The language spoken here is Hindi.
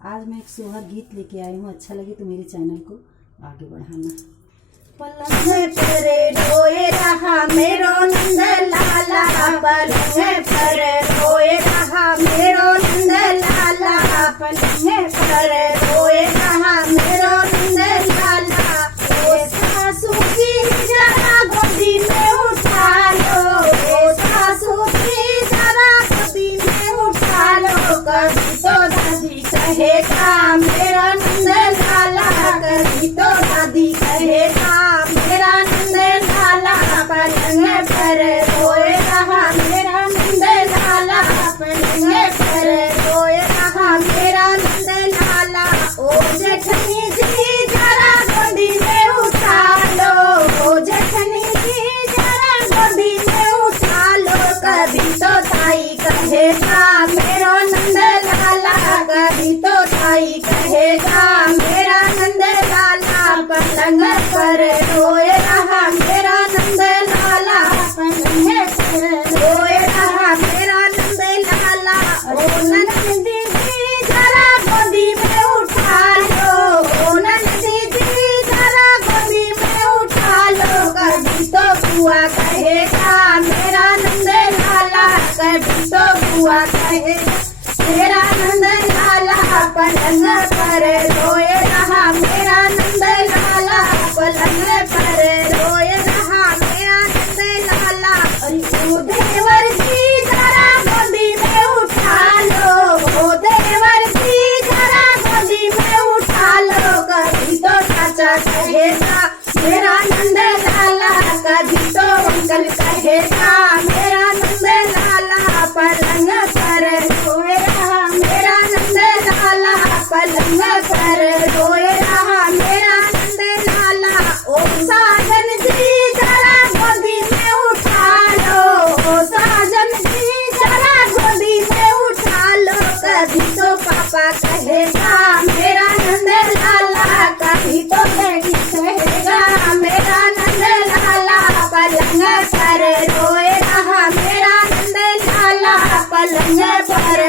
आज मैं एक सोहर गीत लेके आई हूँ। अच्छा लगे तो मेरे चैनल को आगे बढ़ाना। पलंग पर रोए रहा मेरो नंद लाला, पलंग पर रोए रहा मेरो नंद लाला, पलंग पर रोए रहा मेरो नंद लाला। ओ सासू की जरा गोदी में उठा लो, ओ सासू की जरा गोदी में उठा लो। कभी तो दादी कहेगा मेरा नंद लाला, कभी तो दादी कहेगा मेरा नंद लाला। पलंग पर रोए रहा मेरा नंद लाला, पलंग पर रोए रहा मेरा नंद लाला। ओ जेठनी जी जरा गोदी में उठा लो, ओ जेठनी जी जरा गोदी में उठा लो। कभी तो ताई कहेगा मेरा नंद लाला, कभी तो ताई कहेगा मेरा नंद लाला। पलंग पर रोए रहा मेरा नंद लाला, पलंग पर रोए रहा मेरा नंद लाला। ओ नंदी जी जरा गोदी में उठा लो, ओ नंदी जी जरा गोदी में उठा लो। कभी तो बुआ कहेगा मेरा नंद लाला, कभी तो बुआ कहेगा मेरा नंद लाला। पलंग पर रोए रहा मेरा नंद लाला, पलंग पर रोए रहा मेरा नंद लाला। ओ देवर जी जरा गोदी में उठा लो, ओ देवर जी जरा गोदी में उठा लो। कभी तो चाचा कहेगा मेरा नंद लाला, कभी तो अंकल कहेगा मेरा नंद लाला। पलंग पर रोए रहा मेरा नंद लाला, पलंग पर रोए रहा मेरा नंद लाला। ओ साजन जी जरा गोदी में उठा लो, ओ साजन जी जरा गोदी में उठा लो। कभी तो पापा कहेगा मेरा नंद लाला, कभी तो डैडी कहेगा मेरा नंद लाला। पलंग पर रोए रहा मेरा नंद लाला, पलंग पर